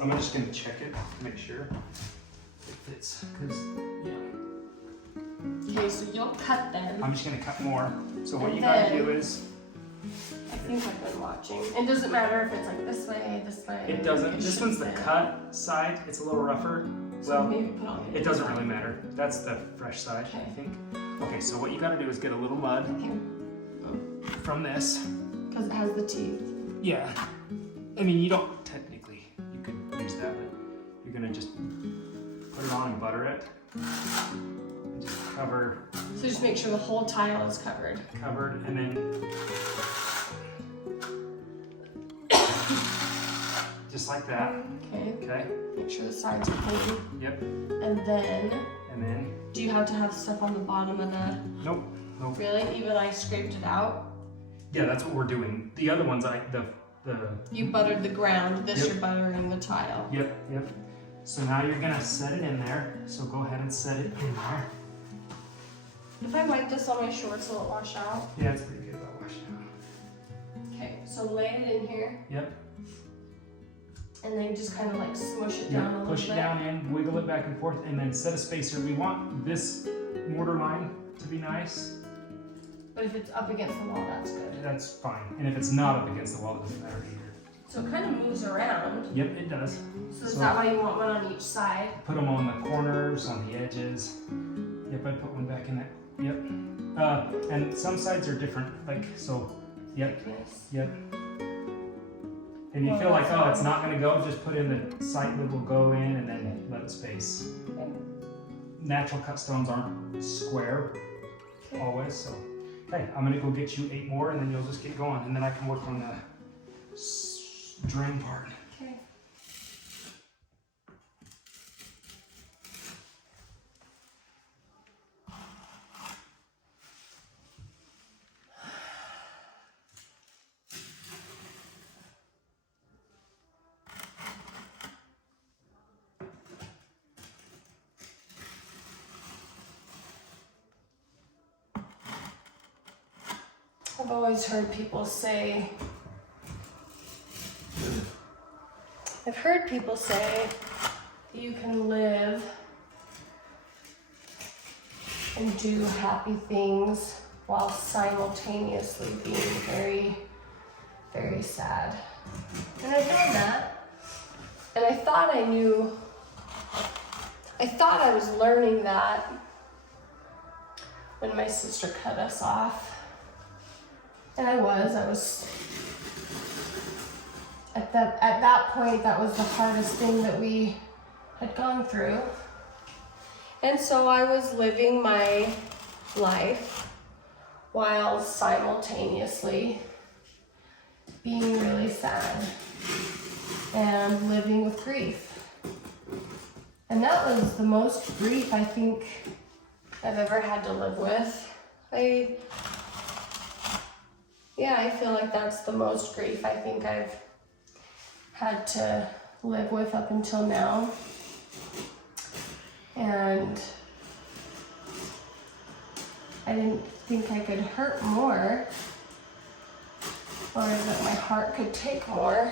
I'm just gonna check it to make sure it fits, because, yeah. Okay, so you'll cut them. I'm just gonna cut more. So what And you gotta then- do is, I think I've been watching. It doesn't matter if it's like this way. it doesn't, It this should one's the fit. cut side, it's a little rougher. So Well, maybe put on it doesn't really matter. That's the fresh side, I Okay. think. Okay, so what you gotta do is get a little mud from this. Because it has the teeth. Yeah. I mean, you don't technically, you could use that, but you're gonna just put it on and butter it. And just cover, So just make sure the whole tile is covered. and then just like that. Okay. Okay. Make sure the sides are clean. Yep. And then, do you have to have stuff on the bottom of the? Nope. Nope. Really? Even I scraped it out. Yeah, that's what we're doing. The other ones, You buttered the ground. This Yep. you're buttering the tile. Yep. So now you're gonna set it in there. So go ahead and set it in there. If I wipe this on my shorts, will it wash out? Yeah, it's pretty good about washing out. Okay, so lay it in here. Yep. And then just kind of like smush it down a Yeah, little push bit. it down in, wiggle it back and forth, and then set a spacer. We want this mortar line to be nice. But if it's up against the wall, that's good. That's fine. And if it's not up against the wall, it doesn't matter either. So it kind of moves around. Yep, it does. So is that why you want one on each side? Put them on the corners, on the edges. Yep, I put one back in that. Yep. And some sides are different, like, so, yep, Thickness. yep. And you feel like, oh, it's not gonna go, just put in the site that will go in and then let it space. Okay. Natural cut stones aren't square always, so. Okay, I'm gonna go get you 8 more and then you'll just get going, and then I can work on the drain part. Okay. I've always heard people say, you can live and do happy things while simultaneously being very, very sad. And I've done that. And I thought I was learning that when my sister cut us off. And I was at that point, that was the hardest thing that we had gone through. And so I was living my life while simultaneously being really sad and living with grief. And that was the most grief I think I've ever had to live with. I feel like that's the most grief I think I've had to live with up until now. And I didn't think I could hurt more, or that my heart could take more.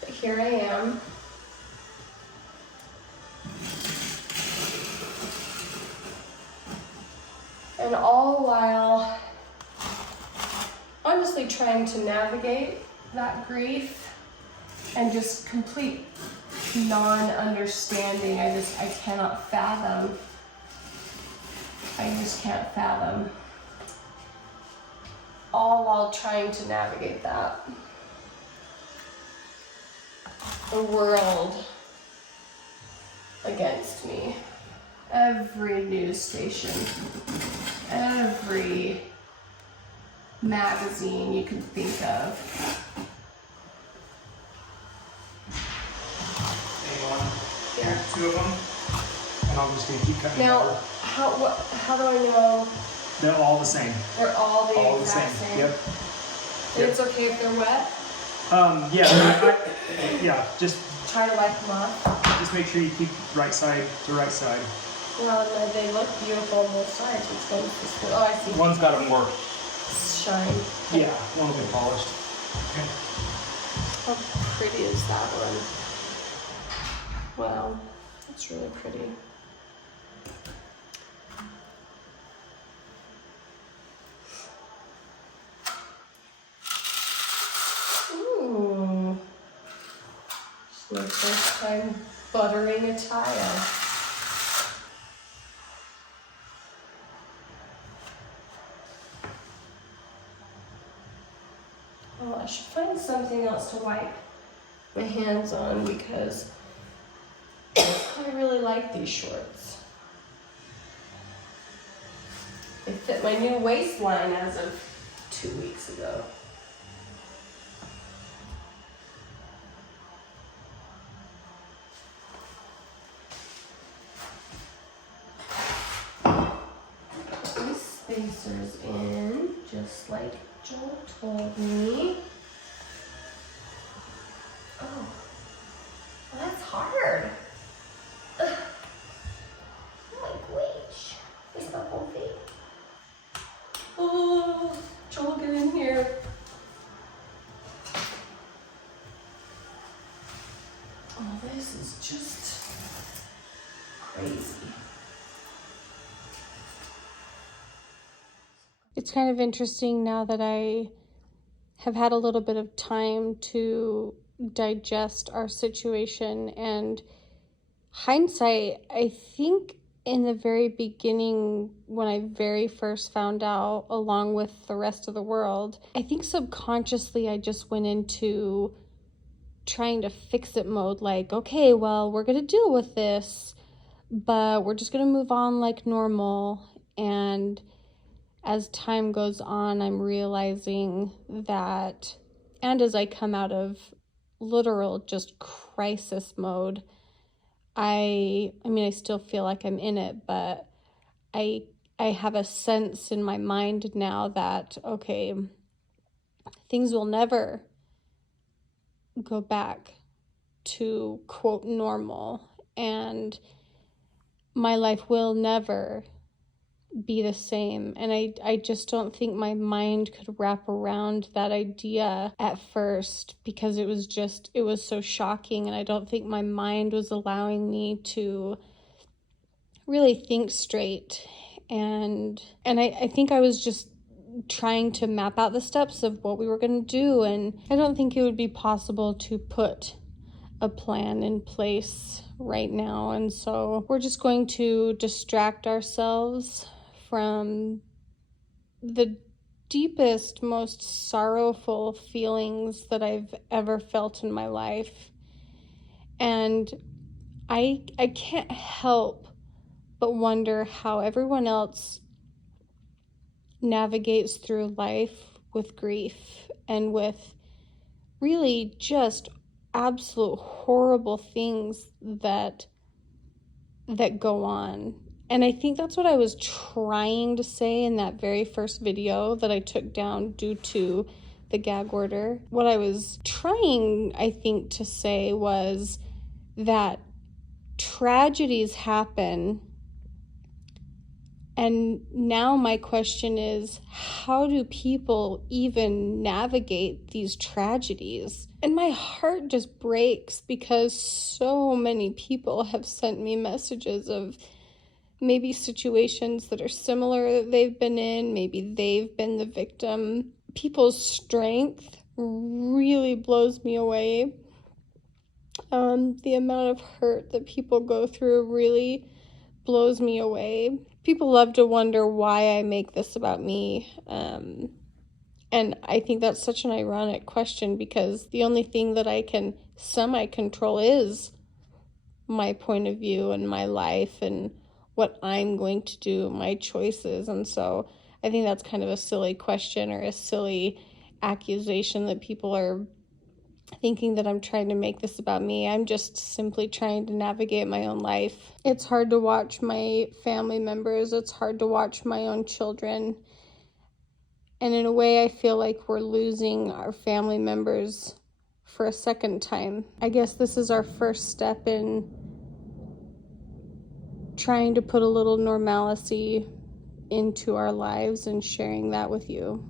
But here I am. And all while honestly trying to navigate that grief and just complete non-understanding. I cannot fathom. I just can't fathom. All while trying to navigate that. The world against me. Every news station, every magazine you can think of. Here, 2 of them, and I'm just gonna keep cutting. Now, how do I know They're all the same. they're all the exact same? Yep. And it's okay if they're wet? Yeah, just Try to wipe them off. make sure you keep right side to right side. Well, and they look beautiful on both sides. It's going to school. Oh, I see. One's got them more, Shine. yeah, one will be polished. Okay. Oh. pretty is that one? Wow, that's really pretty. Ooh, it's my first time buttering a tile. Oh, I should find something else to wipe my hands on because I really like these shorts. They fit my new waistline as of 2 weeks ago. Put these spacers in, just like Joel told me. Oh, well, that's hard. Ugh. Oh my gosh, it's the whole thing. Oh, Joel, get in here. Oh, this is just crazy. It's kind of interesting now that I have had a little bit of time to digest our situation, and hindsight, I think in the very beginning, when I very first found out, along with the rest of the world, I think subconsciously I just went into trying to fix it mode, like, okay, well, we're gonna deal with this, but we're just gonna move on like normal. And as time goes on, I'm realizing that, and as I come out of literal just crisis mode, I mean, I still feel like I'm in it, but I have a sense in my mind now that, okay, things will never go back to quote normal, and my life will never be the same. And I just don't think my mind could wrap around that idea at first, because it was so shocking, and I don't think my mind was allowing me to really think straight. And I think I was just trying to map out the steps of what we were going to do, and I don't think it would be possible to put a plan in place right now. And so we're just going to distract ourselves from the deepest, most sorrowful feelings that I've ever felt in my life. And I can't help but wonder how everyone else navigates through life with grief and with really just absolute horrible things that go on. And I think that's what I was trying to say in that very first video that I took down due to the gag order. What I was trying, I think, to say was that tragedies happen. And now my question is, how do people even navigate these tragedies? And my heart just breaks because so many people have sent me messages of maybe situations that are similar that they've been in, maybe they've been the victim. People's strength really blows me away. The amount of hurt that people go through really blows me away. People love to wonder why I make this about me. And I think that's such an ironic question, because the only thing that I can semi-control is my point of view and my life and what I'm going to do, my choices. And so I think that's kind of a silly question, or a silly accusation that people are thinking that I'm trying to make this about me. I'm just simply trying to navigate my own life. It's hard to watch my family members. It's hard to watch my own children. And in a way, I feel like we're losing our family members for a second time. I guess this is our first step in trying to put a little normalcy into our lives and sharing that with you.